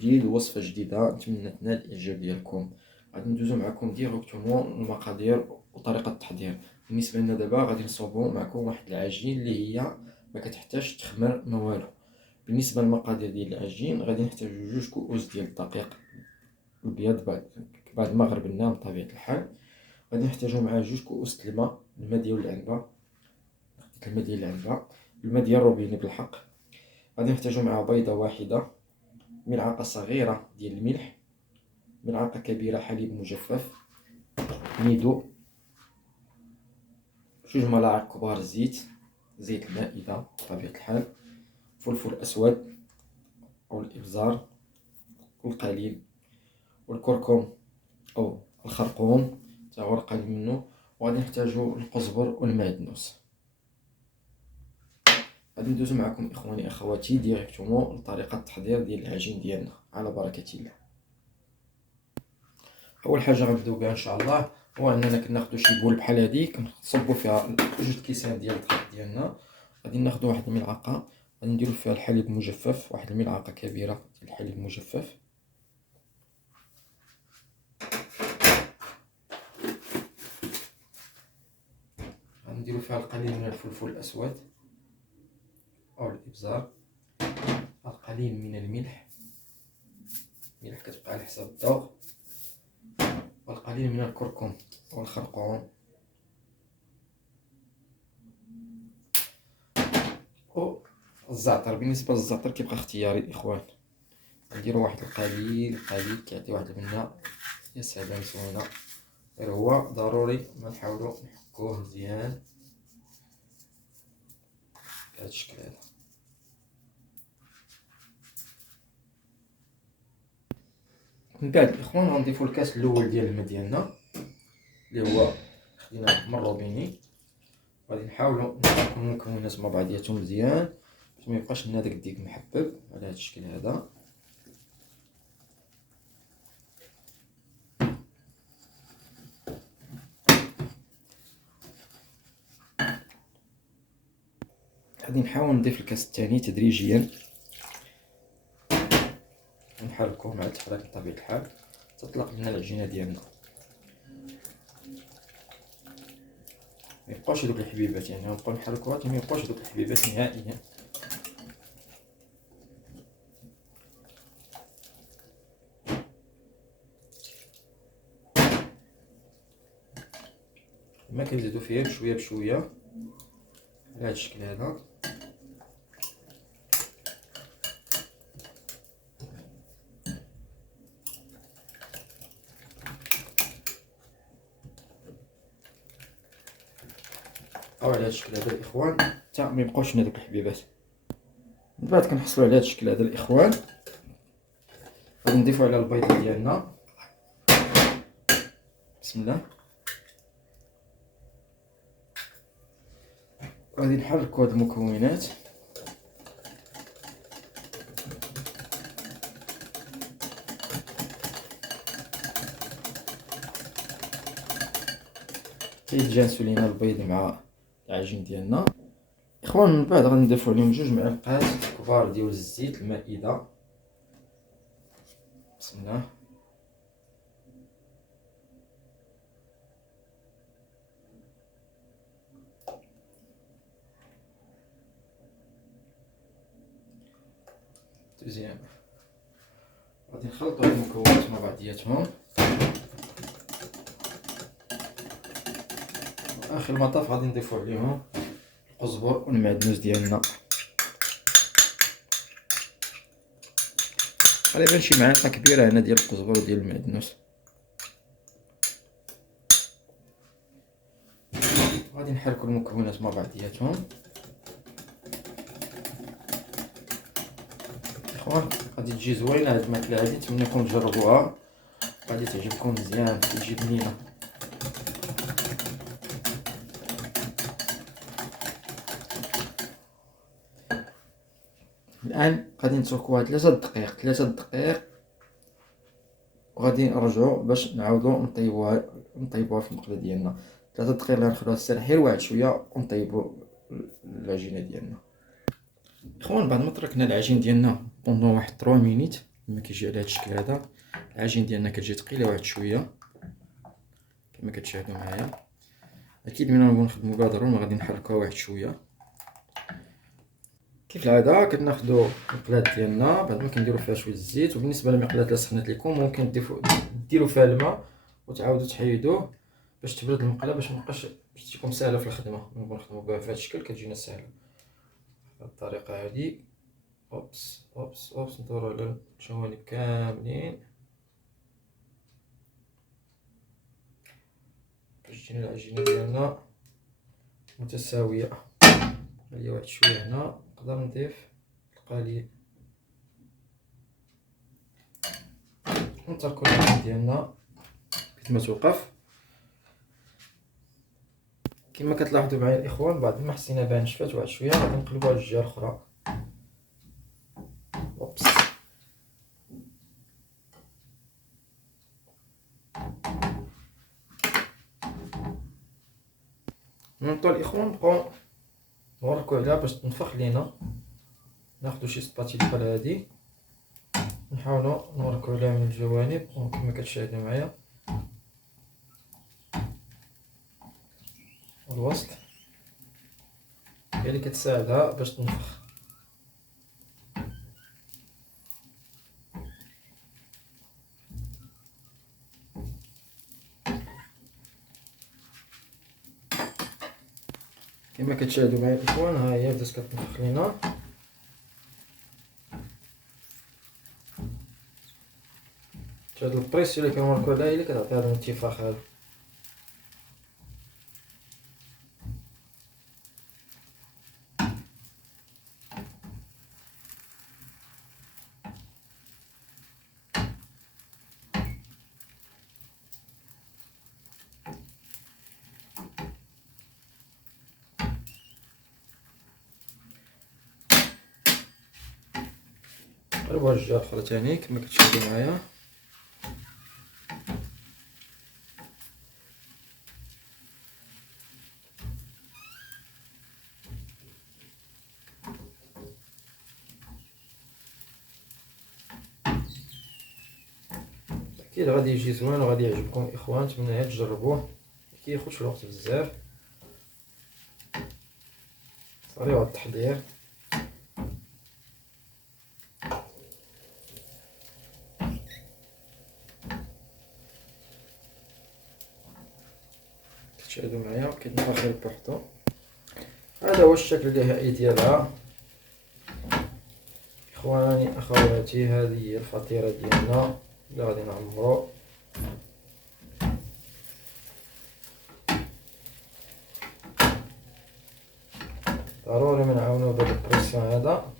جديد ووصفة جديدة، نتمنى تنال الإعجاب ديالكم. غادي ندوزو معكم ديريكتومون المقادير وطريقة التحضير. بالنسبة لنا دابا غادي نصوبو معكم واحد العجين اللي هي ما كتحتاجش تخمر ما والو. بالنسبة للمقادير ديال العجين غادي نحتاجو 2 كؤوس ديال الدقيق الابيض بعد ما غربلناه بطبيعة الحال. غادي نحتاجو معاه 2 كؤوس الماء ديال العنبة، الماء ديال العنبة، الماء ديال الروبيني بالحق. غادي نحتاجو معاه بيضة واحدة، ملعقة صغيرة ديال الملح، ملعقة كبيرة حليب مجفف، نيدو، 2 ملاعق كبار زيت المائدة بطبيعة الحال، فلفل أسود أو الإبزار والقليل، والكركم أو الخرقوم تا هو القليل منه. وغادي نحتاجو القزبر والمعدنوس. غادي ندوزو معكم إخواني أخواتي ديريكتومون لطريقة التحضير ديال العجين ديالنا على بركة الله. اول حاجه غنبداو بها ان شاء الله هو اننا كناخذوا شي بول بحال هادي كنصبوا فيها 2 كيسان ديال الدقيق ديالنا. غادي ناخذوا واحد الملعقه، غادي نديروا فيها الحليب المجفف، واحد الملعقه كبيره ديال الحليب المجفف. غنديروا فيها القليل من الفلفل الاسود او الابزار، القليل من الملح كتبقى على حسب الذوق، والقليل من الكركم والخرقوم، الزعتر. بالنسبه للزعتر كيبقى اختياري الاخوان، نديرو واحد القليل كيعطي واحد المنه يا سلام زوينه. غير هو ضروري ما نحاولو نحكوه مزيان بهذا الشكل هذا. من بعد الاخوان غنضيفو الكاس الاول ديال الماء ديالنا اللي هو خديناه من الروبيني. غادي نحاولو نحركو المكونات مع بعضياتهم مزيان باش ما يبقاش لنا داك الديك محبب على هذا الشكل هذا. غادي نحاول نضيف الكاس الثاني تدريجيا ونحركوه مع التحريك بطبيعة الحال تطلق لنا العجينه ديالنا. ما يبقاوش هذوك الحبيبات، يعني غنبقاو نحركوها حتى ما يبقاوش هذوك الحبيبات نهائيا. ما كنزيدو فيها بشويه بشويه على هذا الشكل هذا. او على هذا الشكل هذا الاخوان حتى ما يبقاوش لنا دوك الحبيبات. من بعد كنحصلوا على هذا الشكل هذا الاخوان، غادي نضيفوا على البيضه ديالنا. بسم الله. غادي نحركوا هاد المكونات يتجانسوا لينا البيض مع العجين ديالنا اخوان. من بعد غادي نضيفوا عليهم 2 ملعقات كبار ديال الزيت المائده. بسم الله. مزيان. غادي نخلطوا هاد المكونات مع بعضياتهم. اخر المطاف غادي نضيفوا عليهم القزبر والمعدنوس ديالنا، غالبا شي معلقه كبيره هنا ديال القزبر وديال المعدنوس. غادي نحركوا المكونات مع بعضياتهم اخوان. غادي تجي زوينه هاد الماكله هادي، نتمنىكم تجربوها، غادي تعجبكم مزيان، تجي بنينه. الان غادي نتركوها 3 دقائق وغادي نرجعوا باش نعاودوا نطيبوها في المقله ديالنا. 3 دقائق اللي غنخلوها تسرح غير واحد شويه ونطيبوا العجينه ديالنا اخوان. بعد ما تركنا العجين ديالنا بوندون واحد 3 مينيت كما كيجي على هاد الشكل هذا. العجين ديالنا كتجي ثقيله واحد شويه كما كتشاهدوا معايا. اكيد ملي نبغيو نخدمو بها ضروري غادي نحركوها واحد شويه. كيف العاده كناخدو المقلاه ديالنا بعد ما كنديرو فيها شويه الزيت، وبالنسبه للمقلاه اللي سخنت لكم ممكن ديروا فيها الماء وتعاودوا تحيدوه باش تبرد المقله، باش مابقاش باش تكون سهله في الخدمه. نبغيو نخدمو بها في هذا الشكل كتجينا سهله بهذه الطريقه هذه. اوبس اوبس اوبس، ندورو على الجوانب كاملين باش تجينا العجينه ديالنا متساويه. هي واحد شويه هنا، نقدر نضيف القليل ونتركو العجين ديالنا حيت ما توقف. كما كتلاحظوا معايا الاخوان، بعد ما حسينا بها نشفات واحد شويه غادي نقلبوها للجهه الاخرى. اوبس نبقاو الاخوان نبقاو نوركو عليها باش تنفخ لينا. ناخدو شي سباتيل بحال هادي نحاولو نوركو عليها من الجوانب كما كتشاهدوا معايا الوسط، هي اللي كتساعدها باش تنفخ. كما كتشاهدوا معايا الاخوان، ها هي بدات كتنفخ لينا. هاد البريسيون اللي كنوركو عليها هي اللي كتعطي هذا الانتفاخ هذا. قلبوها الجهه الاخرى تاني كما كتشاهدوا معايا. اكيد غادي يجي زوين وغادي يعجبكم الاخوان، نتمنى تجربوه، كياخدش الوقت بزاف، سريع التحضير. تشاهدوا معايا كيتنفخ غير بوحدو. هذا هو الشكل النهائي ديالها اخواني اخواتي. هذه هي الفطيره ديالنا اللي غادي نعمرو. ضروري ما نعاونو بهذا البريسيون هذا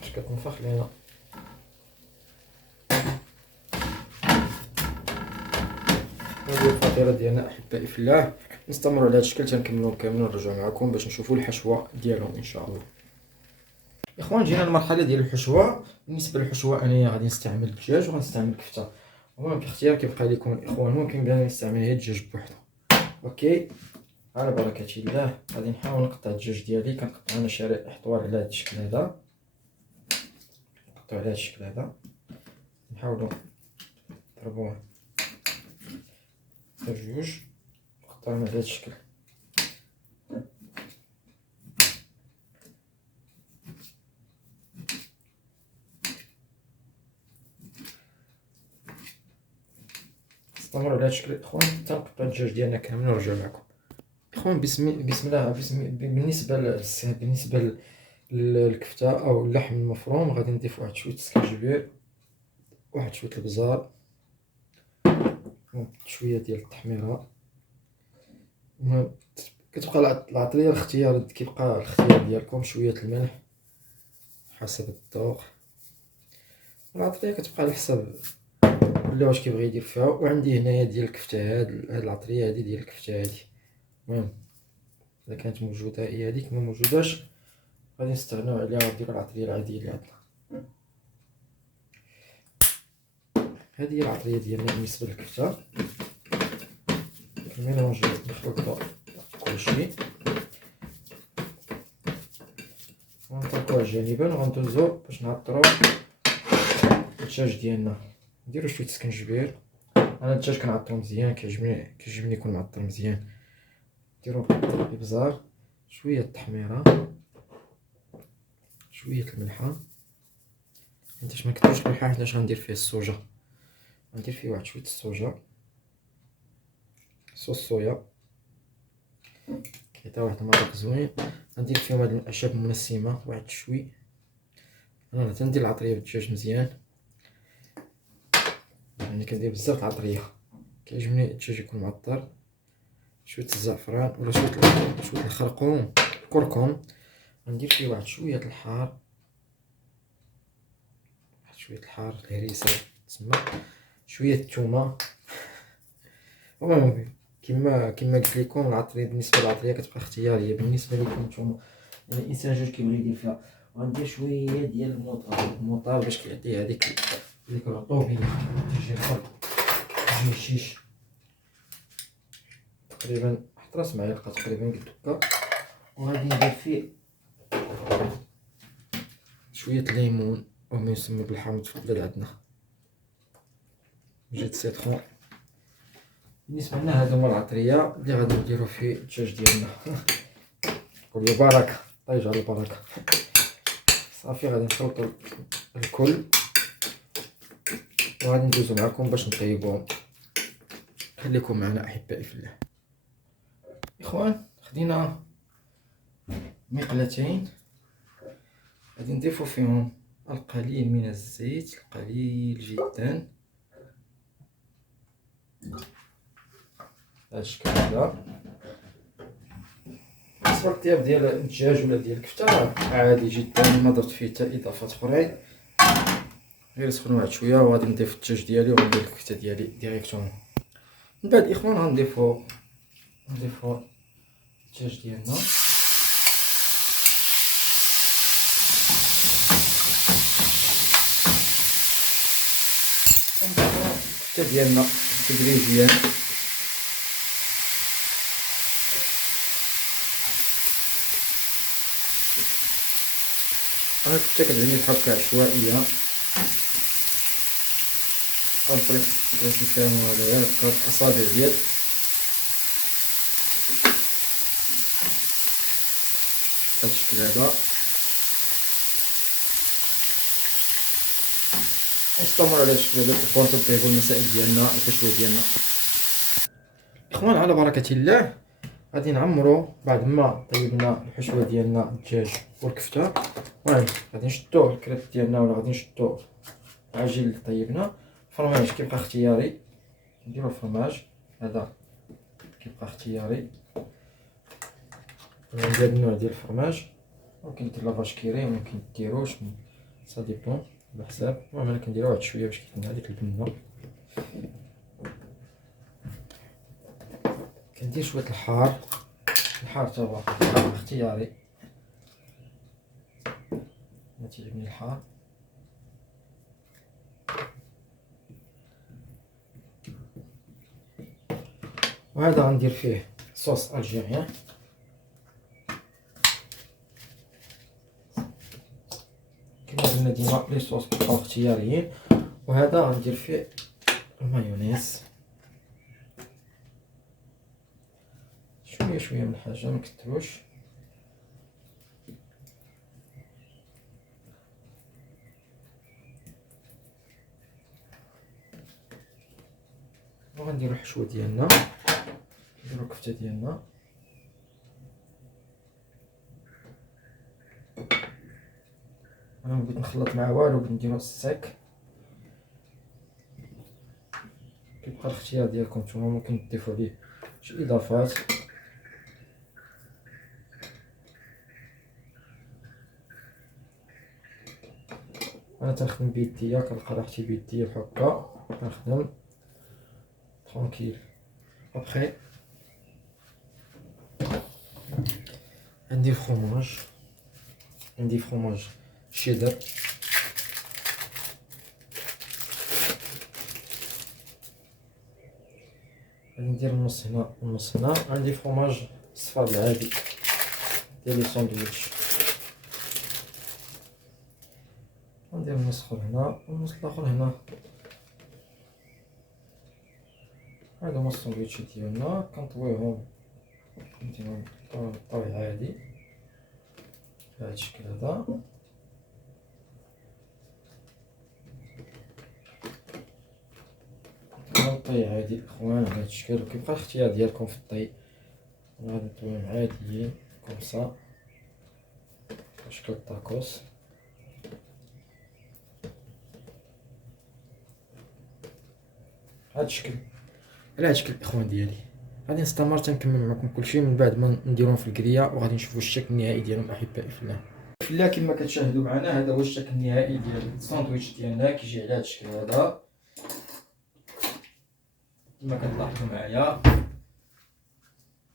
باش كتنفخ لينا. هذه الفطيره ديالنا احبائي في الله. نستمروا على هذا الشكل تنكملوا كاملين ونرجعوا معكم باش نشوفوا الحشوه ديالهم ان شاء الله. اخوان جينا المرحله ديال الحشوه. بالنسبه للحشوه انايا غادي نستعمل الدجاج وغنستعمل الكفته، المهم الاختيار كيبقى لكم الاخوان. ممكن بلا نستعمل هي الدجاج بوحدو. اوكي على بركه الله. غادي نحاول نقطع الدجاج ديالي، كنقطعو انا شرائح طوال على هذا الشكل هذا، نقطعو على هذا الشكل هذا، نحاولوا نضربوه بجوج، نقطعوهم على هذا الشكل. استمروا على هذا الشكل اخوان حتى نقطعو الدجاج ديالنا كامل ونرجعو معكم اخوان. بسم الله. بالنسبه للكفته او اللحم المفروم غادي نضيف واحد شويه السكنجبير، واحد شويه البزار، شويه ديال التحميره. المهم كتبقى العطريه الاختيار، كيبقى الاختيار ديالكم. شويه الملح حسب الذوق، العطريه كتبقى على حسب كل واش كيبغي يدير فيها. وعندي هنايا ديال الكفته هاد العطريه هادي ديال الكفته هادي. المهم اذا كانت موجوده هي هذيك، ما موجوداش غادي نستغناو عليها ونديرو العطريه العاديه اللي عندنا. هذه هي العطريه ديالنا بالنسبه للكفته. نخلطو كلشي غنطلقوه جانبا وغندوزو باش نعطرو الدجاج ديالنا. نديرو شويه سكنجبير، انا الدجاج كنعطرو مزيان، كيعجبني يكون معطر مزيان. نديرو الابزار، شويه التحميره، شويه الملحه، حيتاش مكثرش الملحه حيتاش غندير فيه الصوجا، غندير فيه واحد شويه الصوجا، صوص صويا كيعطي واحد المذاق زوين. غندير فيهم هاد الاعشاب المنسمه واحد شوي. انا تندير العطريه بالدجاج مزيان، يعني كندير بزاف العطريه، كيعجبني الدجاج يكون معطر. شويه الزعفران ولا شويه الخرقوم، الكركم. غندير فيه واحد شويه الحار، واحد شويه الحار الهريسه تسمى، شويه الثومه. المهم كما قلت لكم العطريه، بالنسبه للعطريه كتبقى اختياريه بالنسبه لكم نتوما، يعني الانسان جوج كيبغي يدير فيها. وغندير شويه ديال الموطار باش كيعطي هذيك الرطوبيه، تجي الخلط، تجي الشيش. تقريبا واحد راس معلقه تقريبا قد هكا. وغادي ندير فيه شويه الليمون او ما يسمى بالحامض الفضل عندنا، جيت سيترون. بالنسبه لنا هادو هما العطريه اللي غادي نديرو في الدجاج ديالنا. قول يا بركه، الله يجعل البركه. صافي غادي نخلطو الكل وغادي ندوزو معكم باش نطيبوهم. خليكم معنا احبائي في الله. اخوان خدينا مقلتين، غادي نضيفو فيهم القليل من الزيت، القليل جدا، بهذا الشكل هذا. بالنسبه للطياب ديال الدجاج ولا ديال الكفته عادي جدا، ما درت فيه حتى اضافات اخرين، غير سخنو واحد شويه وغادي نضيف الدجاج ديالي وغندير الكفته ديالي ديريكتومون. من بعد اخوان غنضيفو الدجاج ديالنا، ونضيفو الكفته ديالنا تدريجيا. انا الكفته كتعجبني بحال هكا عشوائيه، غنطيب باش يفهموا هذا غير هكا اصابع اليد. بهذا الشكل هذا نستمر على الشكل هذا اخوان، تطيبوا المسائل ديالنا، الحشوه ديالنا. اخوان على بركه الله غادي نعمرو بعد ما طيبنا الحشوه ديالنا الدجاج والكفته. المهم غادي نشدو الكريب ديالنا ولا غادي نشدو العجين اللي طيبنا. الفرماج كيبقى اختياري، نديرو الفرماج هذا كيبقى اختياري، هذا النوع ديال الفرماج. ممكن دير لافاش كيري ممكن ديروش، سا ديبون على حساب. المهم انا كنديرو واحد شويه باش كيكون هذيك البنه. كندير شويه الحار تا هو اختياري، انا تيعجبني الحار. وهذا غندير فيه صوص الجيريان، كما قلنا ديما لي صوص كيبقاو اختياريين. وهذا غندير فيه المايونيز، شويه من الحاجه ما كتروش. وغنديرو الحشوه ديالنا، نديرو الكفته ديالنا. انا بغيت نخلط مع والو، بغيت نديرو السيك، كيبقى الاختيار ديالكم نتوما، ممكن تضيفوا ليه شي اضافات. انا تنخدم بيديا، كنلقى راحتي بيديا بحال هكا كنخدم ترونكيل. ابخي عندي فرomاج شيدر، غادي ندير النص هنا والنص هنا. عندي فرomاج الصفار العادي ديال لي ساندويتش، ندير النص هنا والنص الاخر هنا. هادو هما الساندويتش ديالنا، كنطويهم فهمتيهم طوي عادي بهاد الشكل هذا. غنطي عادي الاخوان بهاد الشكل، وكيبقى الاختيار ديالكم في الطي. غادي نطويهم عاديين كومسا شكل الطاكوس. هاد الشكل، على هاد الشكل الاخوان ديالي. غادي نستمر تنكمل معكم كلشي من بعد ما نديرهم في الكريه، وغادي نشوفوا الشكل النهائي ديالهم احبائي في الله. في الله كما كتشاهدوا معنا هذا هو الشكل النهائي ديال الساندويتش ديالنا، كيجي على هاد الشكل هذا كما كتلاحظوا معايا.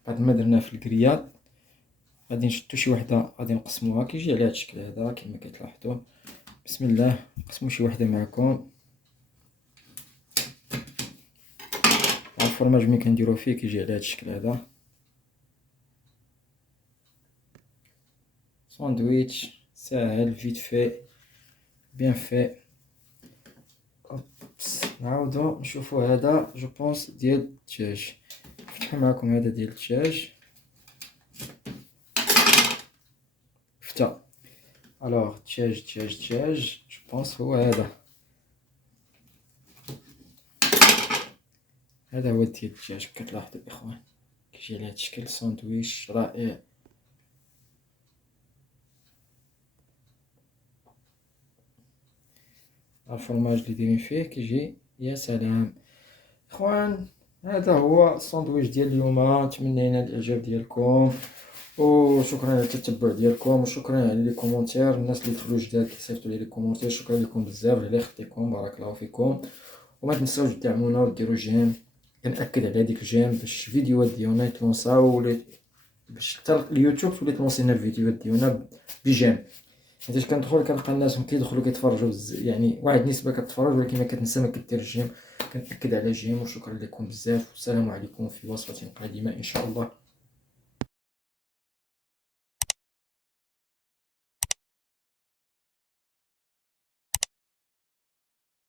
بعد ما درناه في الكريات غادي نشدو شي وحده غادي نقسموها، كيجي على هاد الشكل هذا كما كتلاحظوا. بسم الله نقسمو شي وحده معكم. الفرماج ملي كنديرو فيه كيجي على هاد الشكل هذا. ساندويتش ساهل فيت في بيان في. نعاودو نشوفو هذا جو بونس ديال الدجاج. نفتحو معكم هذا ديال الدجاج. فتا الوغ دجاج جو بونس هو هذا هو ديال الدجاج. كتلاحظوا الاخوان كيجي على هذا الشكل ساندويتش رائع. الفرماج اللي دايرين فيه كيجي يا سلام اخوان. هذا هو الساندويتش ديال اليوم. نتمنى ينال الاعجاب ديالكم، وشكرا على التتبع ديالكم، وشكرا على لي كومونتير. الناس اللي دخلوا جداد كيصيفطوا لي كومونتير، شكرا لكم بزاف على خديكم، بارك الله فيكم. وما تنساوش تدعمونا وديروا جيم. كنأكد على ديك الجيم باش الفيديوهات ديالنا يتلونساو، باش حتى اليوتيوب تولي تلونسي لنا الفيديوهات ديالنا بجيم. حيت كندخل كنلقى الناس كيدخلوا كيتفرجوا يعني واحد النسبه كتفرج، ولكن ما كتنسى ما كدير الجيم. كنأكد على الجيم، وشكرا لكم بزاف، والسلام عليكم في وصفة قادمة ان شاء الله.